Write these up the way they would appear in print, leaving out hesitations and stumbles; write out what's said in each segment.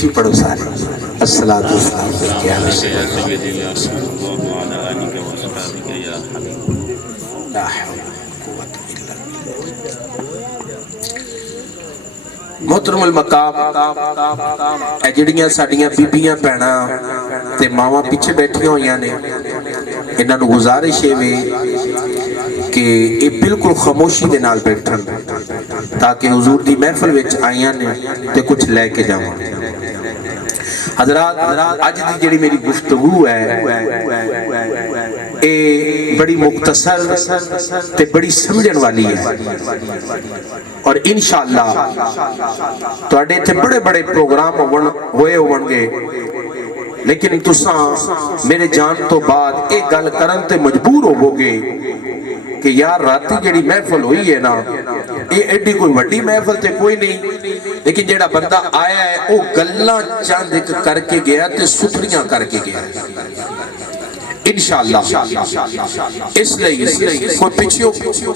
خوشی پڑھو سارے الصلاۃ والسلام محترم المقام اے جڑیاں ساڈیاں بیبیاں بھੈਣਾਂ تے ماواں پیچھے بیٹھیاں ہوئیاں نے انہاں نوں گزارش ہے کہ یہ بالکل خاموشی دے نال بیٹھن تاکہ حضور دی محفل وچ آئیاں نے تے کچھ لے کے جاواں حضرات آج دی جڑی میری گفتگو ہے اے بڑی مختصر تے بڑی سمجھن والی ہے اور انشاءاللہ تواڈے تے بڑے بڑے پروگرام ہوئے ہون گے لیکن تساں میرے جان تو بعد ایک گل کرن تے مجبور ہوو گے کہ یار راتی جڑی محفل ہوئی ہے نا یہ ایڈی کوئی وڈی محفل تے کوئی نہیں لیکن جڑا بندہ آیا ہے وہ گلاں چند ایک کر کے گیا تے ستھریاں کر کے گیا انشاءاللہ اس لئے کوئی پیچھے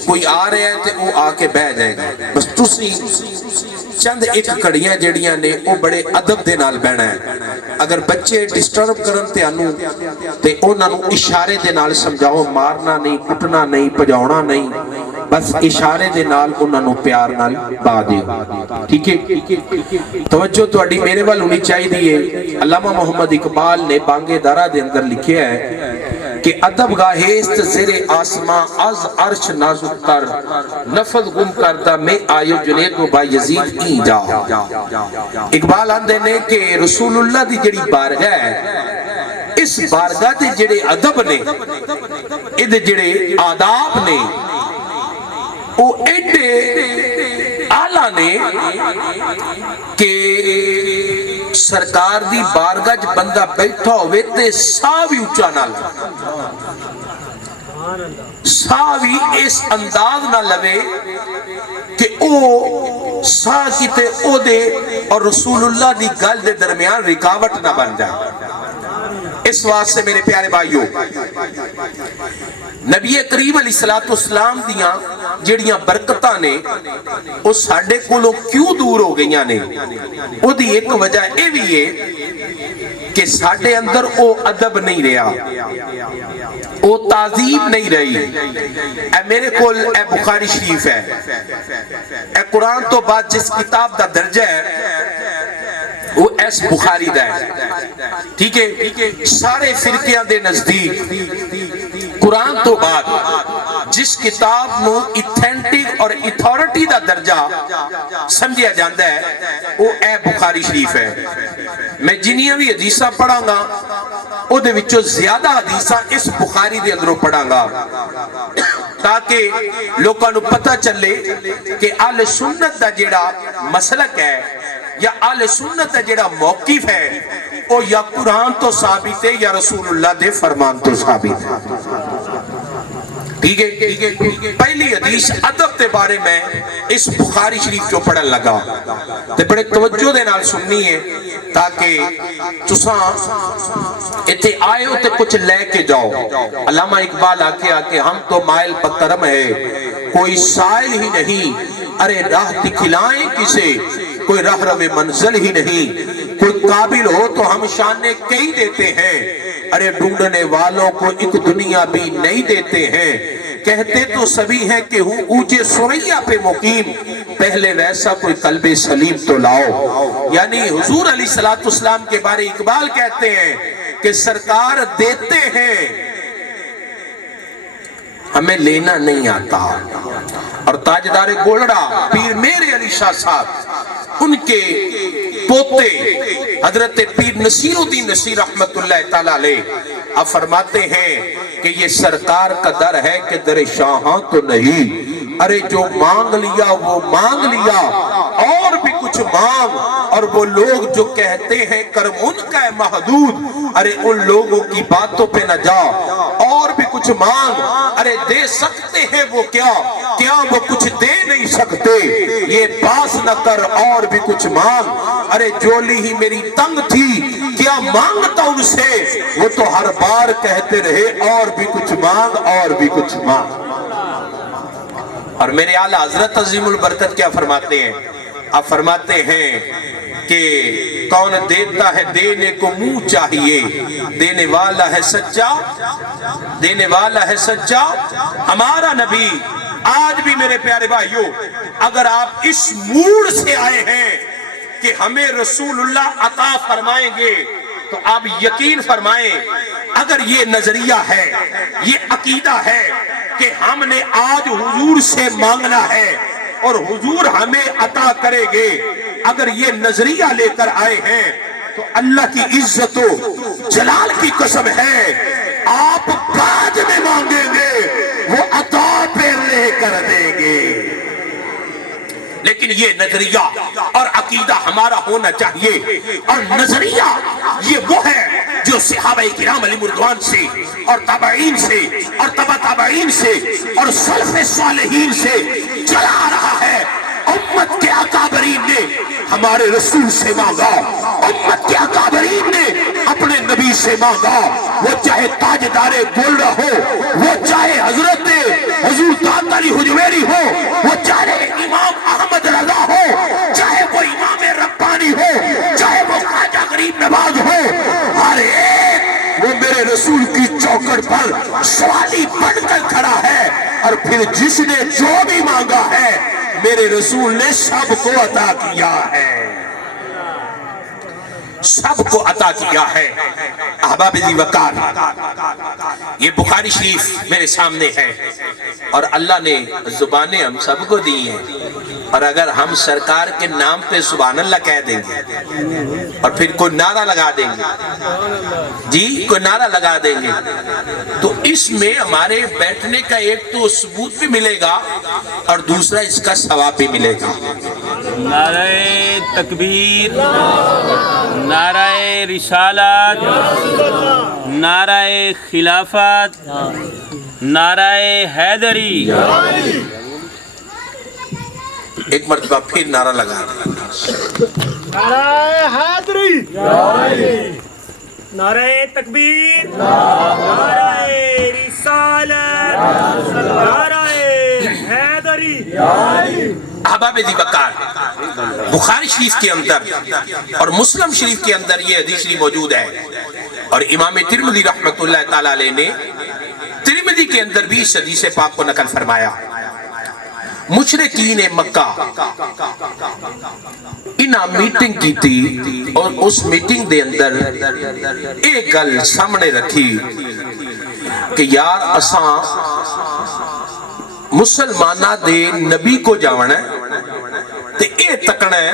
کوئی آ رہا ہے تے وہ آ کے بہ جائے گا بس تسی چند ایک کڑیاں جڑیاں نے وہ بڑے ادب دے نال بہنا ہے اگر بچے ڈسٹرب کرن تے انو تے انہاں نوں اشارے دے نال سمجھاؤ مارنا نہیں کٹنا نہیں پجاؤنا نہیں بس اشارے دے نال انہاں نوں پیار نال با دیو ٹھیک ہے توجہ تہاڈی میرے ول ہونی چاہیے علامہ محمد اقبال نے بانگے دارا دے اندر لکھیا ہے کہ ادب گاہیست زیر آسماں از عرش نازک تر لفظ گم کردہ میں آیو جنید و با یزید این جا اقبال آندے نے کہ رسول اللہ دی جڑی بارگاہ ہے اس بارگاہ دے جڑے ادب نے ادھے جڑے آداب نے او ایڈے آلہ نے کہ سرکار دی بارگاہ جب بندہ بیٹھا ہوئے تے ساوی اچھا نہ لگا ساوی اس انداز نہ لگے کہ او سا کیتے او دے اور رسول اللہ دی گل دے درمیان رکاوٹ نہ بن جائے اس واسطے میرے پیارے بھائیوں نبی کریم علیہ السلام دیاں جڑیاں برکتاں نے وہ ساڑھے کولوں کیوں دور ہو گئیاں نے وہ دی ایک وجہ اے بھی ہے کہ ساڑھے اندر او ادب نہیں رہا او تعظیم نہیں رہی اے میرے کول اے بخاری شریف ہے اے قرآن تو بعد جس کتاب دا درجہ ہے وہ ایس بخاری دا ہے ٹھیک ہے سارے فرقیاں دے نزدیک قرآن تو بعد جس کتاب نو ایتھنٹک اور ایتھارٹی دا درجہ سمجھیا جاندہ ہے وہ اے بخاری شریف ہے میں جنیاں بھی حدیثہ پڑھاں گا او دے وچوں زیادہ حدیثہ اس بخاری دے اندروں پڑھاں گا تاکہ لوگاں نو پتہ چلے کہ اہل سنت دا جڑا مسلک ہے یا اہل سنت دا جڑا موقف ہے او یا قرآن تو ثابت ہے یا رسول اللہ دے فرمان تو ثابت ہے ٹھیک ہے پہلی حدیث ادب تے بارے میں اس بخاری شریف جو پڑھن لگا تے بڑے توجہ دے نال سننی ہے تاکہ تساں ایتھے آئے ہو تے کچھ لے کے جاؤ علامہ اقبال آکے ہم تو مائل پکرم ہے کوئی سائل ہی نہیں ارے راہ دکھلائیں کسے کوئی راہ رو منزل ہی نہیں کوئی قابل ہو تو ہم شانے کئی دیتے ہیں ارے ڈھونڈنے والوں کو ایک دنیا بھی نہیں دیتے ہیں کہتے تو سبھی ہیں کہ ہوں اونچے سریا پہ مقیم پہلے ویسا کوئی قلب سلیم تو لاؤ یعنی حضور علیہ السلام کے بارے اقبال کہتے ہیں کہ سرکار دیتے ہیں ہمیں لینا نہیں آتا اور تاجدار گولڑا پیر میرے علی شاہ صاحب ان کے پوتے حضرت پیر نصیر الدین نصیر رحمت اللہ تعالیٰ علیہ آپ فرماتے ہیں کہ یہ سرکار کا در ہے کہ در شاہاں تو نہیں ارے جو مانگ لیا وہ مانگ لیا اور بھی کچھ مانگ اور وہ لوگ جو کہتے ہیں کرم ان کا ہے محدود ارے ان لوگوں کی باتوں پہ نہ جا اور بھی کچھ مانگ ارے دے سکتے ہیں وہ کیا وہ کچھ دے نہیں سکتے یہ باس نہ کر اور بھی کچھ مانگ ارے جولی ہی میری تنگ تھی کیا مانگتا ان سے وہ تو ہر بار کہتے رہے اور بھی کچھ مانگ اور بھی کچھ مانگ اور میرے اعلیٰ حضرت عظیم البرکت کیا فرماتے ہیں آپ فرماتے ہیں کہ کون دیتا ہے دینے کو منہ چاہیے، دینے والا ہے سچا، دینے والا ہے سچا ہمارا نبی۔ آج بھی میرے پیارے بھائیوں، اگر آپ اس موڈ سے آئے ہیں کہ ہمیں رسول اللہ عطا فرمائیں گے تو آپ یقین فرمائیں، اگر یہ نظریہ ہے، یہ عقیدہ ہے کہ ہم نے آج حضور سے مانگنا ہے اور حضور ہمیں عطا کرے گے، اگر یہ نظریہ لے کر آئے ہیں تو اللہ کی عزت و جلال کی قسم ہے، آپ بعد میں مانگیں گے وہ عطا پہ لے کر دیں گے۔ لیکن یہ نظریہ اور عقیدہ ہمارا ہونا چاہیے، اور نظریہ یہ وہ ہے جو صحابہ کرام علیہ رضوان سے اور تابعین سے اور تبع تابعین سے اور سلف صالحین سے چلا آ رہا ہے۔ امت کے اکابرین نے ہمارے رسول سے مانگا، امت کے اکابرین نے اپنے نبی سے مانگا، وہ چاہے تاجدار گولڈا ہو، وہ چاہے حضرت حضور تاتری حجویری ہو، وہ چاہے امام احمد رضا ہو، چاہے وہ امام ربانی ہو، چاہے وہ خواجہ غریب نواز ہو، ہر ایک وہ میرے رسول کی چوکٹ پر سوالی بن کر کھڑا ہے، اور پھر جس نے جو بھی مانگا ہے میرے رسول نے سب کو عطا کیا ہے، سب کو عطا کیا ہے۔ احباب ذی وقار، یہ بخاری شریف میرے سامنے ہے، اور اللہ نے زبانیں ہم سب کو دی ہیں، اور اگر ہم سرکار کے نام پہ سبحان اللہ کہہ دیں گے اور پھر کوئی نعرہ لگا دیں گے، جی کوئی نعرہ لگا دیں گے، تو اس میں ہمارے بیٹھنے کا ایک تو ثبوت بھی ملے گا اور دوسرا اس کا ثواب بھی ملے گا۔ نعرہ تکبیر، نعرہ رسالت، نعرہ خلافت، نعرہ حیدری۔ ایک مرتبہ پھر نعرہ لگا دیں۔ نعرہ حیدری، نعرہ تکبیر، نعرہ رسالت، نعرہ حیدری۔ احباب ذی وقار، بخاری شریف کے اندر اور مسلم شریف کے اندر یہ حدیث شریف موجود ہے، اور امام ترمذی رحمۃ اللہ تعالی علیہ نے ترمذی کے اندر بھی اس حدیث پاک کو نقل فرمایا۔ مشرکین مکہ انہاں میٹنگ کی تھی، اور اس میٹنگ دے اندر ایک گل سامنے رکھی کہ یار اساں مسلمانہ دے نبی کو جاونا ہے تے اے تکنا ہے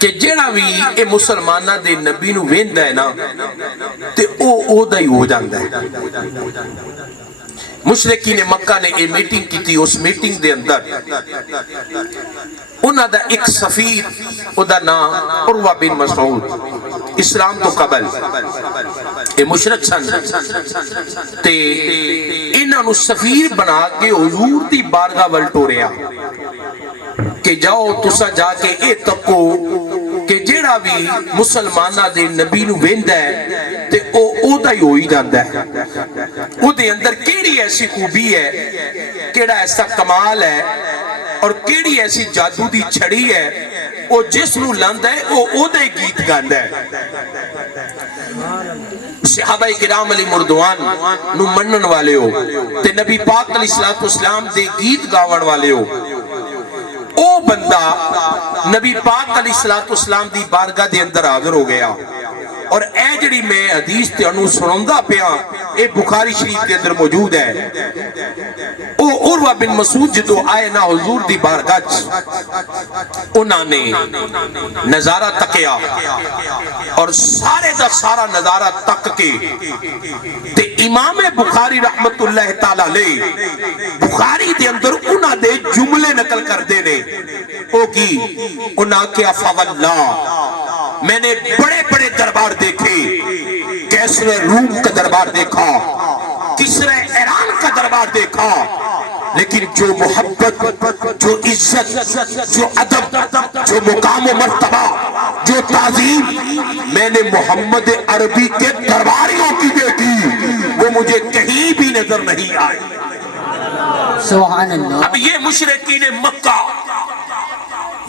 کہ جیڑا بھی اے مسلمانہ دے نبی نو ویندا ہے نا تے او دا ہی ہو جاندا ہے۔ مشرکین مکہ نے ایک میٹنگ کی تھی، اس میٹنگ دے اندر انہاں دا ایک سفیر، او دا نام عروہ بن مسعود، اسلام تو قبل اے مشرک سن، تے انہاں نو سفیر بنا کے حضور دی بارگاہ ول ٹوریا کہ جاؤ تسا جا کے اے تکو کہ جیڑا بھی مسلمانہ دے نبی نو ویندا ہے تے او دا ہی ہوئی جاندا ہے، او دے اندر کیڑی ایسی خوبی ہے، کیڑا ایسا کمال ہے، اور کیڑی ایسی جادو دی چھڑی ہے، او جس نو لاندا ہے او دے گیت گاندا ہے۔ صحابہ کرام علیہ رضوان نو منن والے ہو تے نبی پاک علیہ السلام دے گیت گاون والے ہو، او بندہ نبی پاک علیہ السلام دی بارگاہ دے اندر حاضر ہو گیا، اور اے جڑی میں حدیث تے انہوں سنوندا پیا اے بخاری شریف کے اندر موجود ہے۔ او عروہ بن مسعود جدو آئے نا حضور دی بارگاہ، انہوں نے نظارہ تکیا، اور سارے دا سارا نظارہ تک کے تے امام بخاری رحمت اللہ تعالی علیہ بخاری دے اندر انہوں دے جملے نقل کر دے نے، او کی انہوں کیا فواللہ میں نے بڑے بڑے دربار دیکھے، کیسر روم کا دربار دیکھا، کسر ایران کا دربار دیکھا، لیکن جو محبت، جو عزت، جو ادب، جو مقام و مرتبہ، جو تعظیم میں نے محمد عربی کے درباریوں کی دیکھی، وہ مجھے کہیں بھی نظر نہیں آئی۔ سبحان اللہ۔ اب یہ مشرکین مکہ،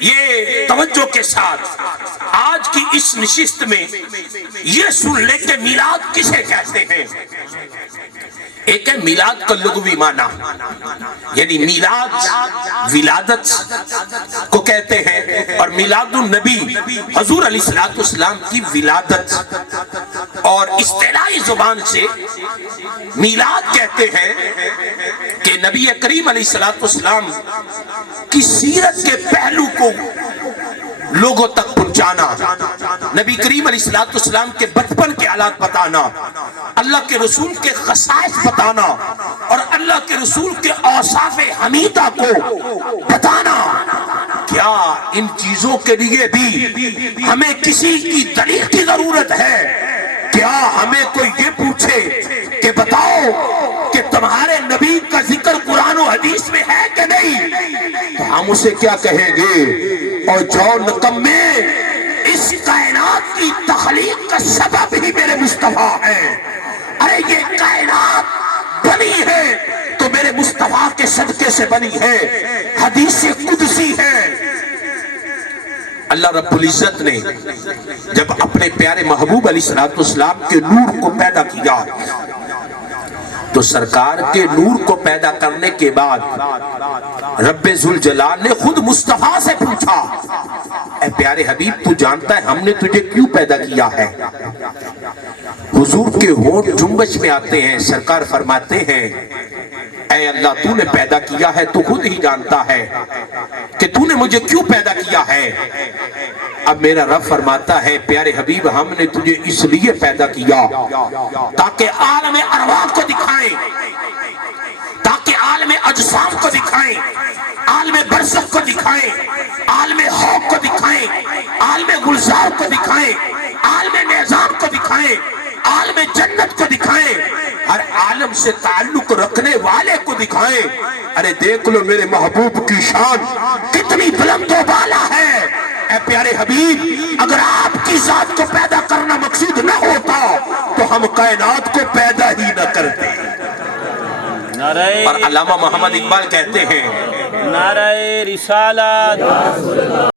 یہ توجہ کے ساتھ آج کی اس نشست میں یہ سن لے کہ میلاد کسے کہتے ہیں۔ ایک ہے میلاد کا لغوی معنی، یعنی میلاد ولادت کو کہتے ہیں، اور میلاد النبی حضور علیہ السلام کی ولادت، اور اصطلاحی زبان سے میلاد کہتے ہیں کہ نبی کریم علیہ السلام کی سیرت کے پہلو کو لوگوں تک پہنچانا، نبی کریم علیہ السلام کے بچپن کے حالات بتانا، اللہ کے رسول کے خصائص بتانا، اور اللہ کے رسول کے اوصاف حمیدہ کو بتانا۔ کیا ان چیزوں کے لیے بھی ہمیں کسی کی دلیل کی ضرورت ہے؟ کیا ہمیں کوئی یہ پوچھے کہ بتاؤ کہ تمہارے نبی کا ذکر قرآن و حدیث میں ہے کہ نہیں، تو ہم اسے کیا کہیں گے؟ اور جو نکمے، اس کائنات کی تخلیق کا سبب ہی میرے مصطفیٰ ہے۔ ارے یہ کائنات بنی ہے تو میرے مصطفیٰ کے صدقے سے بنی ہے، حدیث قدسی ہے۔ اللہ رب العزت نے جب اپنے پیارے محبوب علیہ السلام کے نور کو پیدا کیا تو سرکار کے نور کو پیدا کرنے کے بعد رب ذوالجلال نے خود مصطفیٰ سے پوچھا، اے پیارے حبیب تو جانتا ہے ہم نے تجھے کیوں پیدا کیا ہے؟ حضور کے ہونٹ جنبش میں آتے ہیں، سرکار فرماتے ہیں اے اللہ تو نے پیدا کیا ہے تو خود ہی جانتا ہے کہ تو نے مجھے کیوں پیدا کیا ہے۔ اب میرا رب فرماتا ہے پیارے حبیب ہم نے تجھے اس لیے پیدا کیا تاکہ عالم ارواح کو دکھائیں، تاکہ عالم اجسام کو دکھائیں، عالم برزخ کو دکھائیں، عالم حوق کو دکھائیں، عالم گلزار کو دکھائیں، عالم نظام کو دکھائیں، عالم جنت کو دکھائیں، ہر عالم سے تعلق رکھنے والے کو دکھائیں۔ ارے دیکھ لو میرے محبوب کی شان کتنی بلند و بالا ہے۔ اے پیارے حبیب اگر آپ کی ذات کو پیدا کرنا مقصود نہ ہوتا تو ہم کائنات کو پیدا ہی نہ کرتے۔ اور علامہ محمد اقبال کہتے ہیں نعرہ رسالت